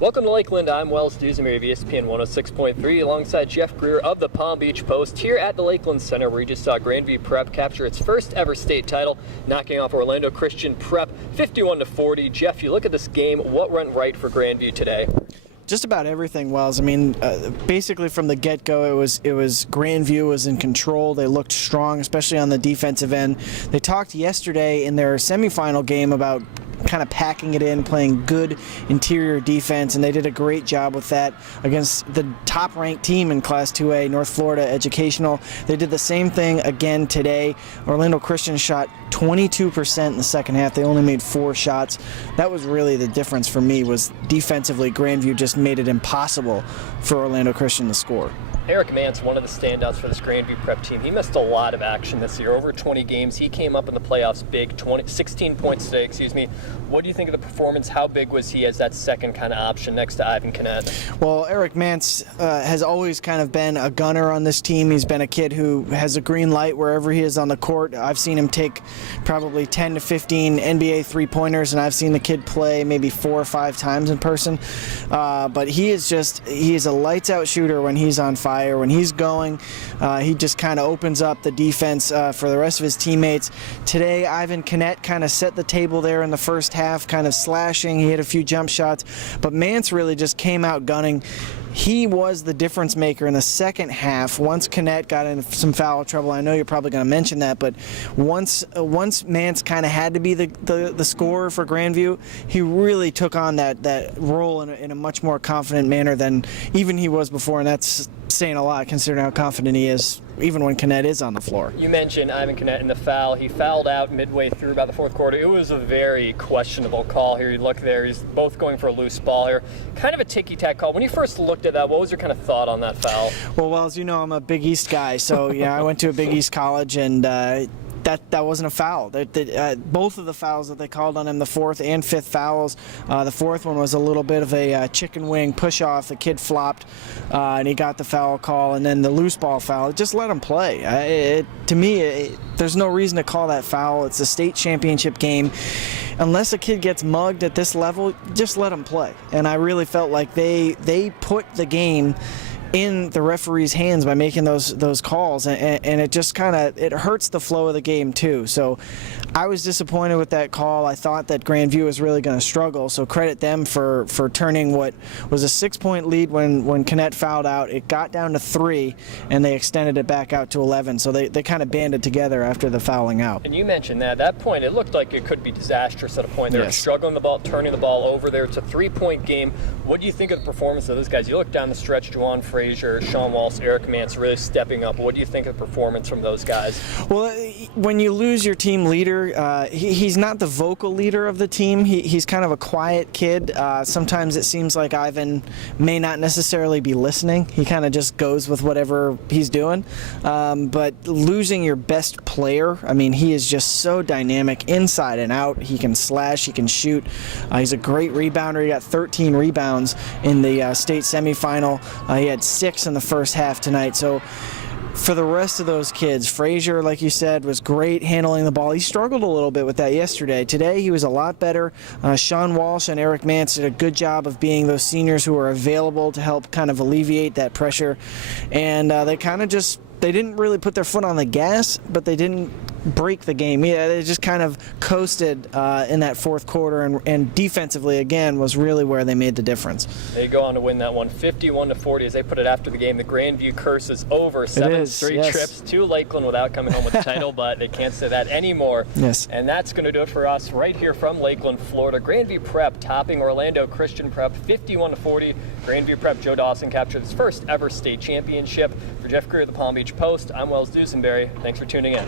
Welcome to Lakeland. I'm Wells Dusenbury of ESPN 106.3 alongside Jeff Greer of the Palm Beach Post here at the Lakeland Center, where you just saw Grandview Prep capture its first ever state title, knocking off Orlando Christian Prep 51-40. Jeff, you look at this game, what went right for Grandview today? Just about everything, Wells. I mean, basically from the get-go, it was Grandview was in control. They looked strong, especially on the defensive end. They talked yesterday in their semifinal game about kind of packing it in, playing good interior defense, and they did a great job with that against the top-ranked team in Class 2A, North Florida Educational. They did the same thing again today. Orlando Christian shot 22% in the second half. They only made 4 shots. That was really the difference for me, was defensively Grandview just made it impossible for Orlando Christian to score. Eric Mance, one of the standouts for this Grandview Prep team. He missed a lot of action this year, over 20 games. He came up in the playoffs big, 16 points today, What do you think of the performance? How big was he as that second kind of option next to Ivan Kinnett? Well, Eric Mance has always kind of been a gunner on this team. He's been a kid who has a green light wherever he is on the court. I've seen him take probably 10 to 15 NBA three-pointers, and I've seen the kid play maybe 4 or 5 times in person. But he is a lights-out shooter when he's on fire. When he's going, he just kind of opens up the defense for the rest of his teammates. Today, Ivan Kinnett kind of set the table there in the first half, kind of slashing. He hit a few jump shots, but Mance really just came out gunning. He was the difference maker in the second half. Once Kinnett got in some foul trouble, I know you're probably going to mention that, but once Mance kind of had to be the scorer for Grandview, he really took on that role in a much more confident manner than even he was before, and that's saying a lot considering how confident he is even when Kinnett is on the floor. You mentioned Ivan Kinnett in the foul. He fouled out midway through about the fourth quarter. It was a very questionable call here. You look there, he's both going for a loose ball here. Kind of a ticky-tack call. When you first looked at that, what was your kind of thought on that foul? Well, as you know, I'm a Big East guy, so yeah, I went to a Big East college, and that wasn't a foul. Both of the fouls that they called on him, the fourth and fifth fouls, the fourth one was a little bit of a chicken wing push-off. The kid flopped, and he got the foul call, and then the loose ball foul. Just let him play. To me, there's no reason to call that foul. It's a state championship game. Unless a kid gets mugged at this level, just let him play. And I really felt like they put the game in the referee's hands by making those calls, and it just kind of hurts the flow of the game too. So I was disappointed with that call. I thought that Grandview was really going to struggle, so credit them for turning what was a 6-point lead when Kinnett fouled out. It got down to 3, and they extended it back out to 11, so they kind of banded together after the fouling out. And you mentioned that at that point it looked like it could be disastrous at a point. They were struggling the ball, turning the ball over there. It's a 3-point game. What do you think of the performance of those guys? You look down the stretch, Juwan Frazier, Sean Walsh, Eric Mance really stepping up. What do you think of the performance from those guys? Well, when you lose your team leader, he's not the vocal leader of the team. He's kind of a quiet kid. Sometimes it seems like Ivan may not necessarily be listening. He kind of just goes with whatever he's doing. But losing your best player, I mean, he is just so dynamic inside and out. He can slash, he can shoot. He's a great rebounder. He got 13 rebounds in the state semifinal. He had 6 in the first half tonight. So for the rest of those kids, Frazier, like you said, was great handling the ball. He struggled a little bit with that yesterday. Today he was a lot better. Sean Walsh and Eric Mance did a good job of being those seniors who are available to help kind of alleviate that pressure. And they didn't really put their foot on the gas, but they didn't break the game. Yeah, they just kind of coasted in that fourth quarter, and defensively, again, was really where they made the difference. They go on to win that one 51-40 as they put it after the game. The Grandview curse is over. 7 straight trips to Lakeland without coming home with the title, but they can't say that anymore. Yes. And that's going to do it for us right here from Lakeland, Florida. Grandview Prep topping Orlando Christian Prep 51-40. Grandview Prep Joe Dawson captured his first ever state championship. For Jeff Greer of the Palm Beach Post, I'm Wells Dusenbury. Thanks for tuning in.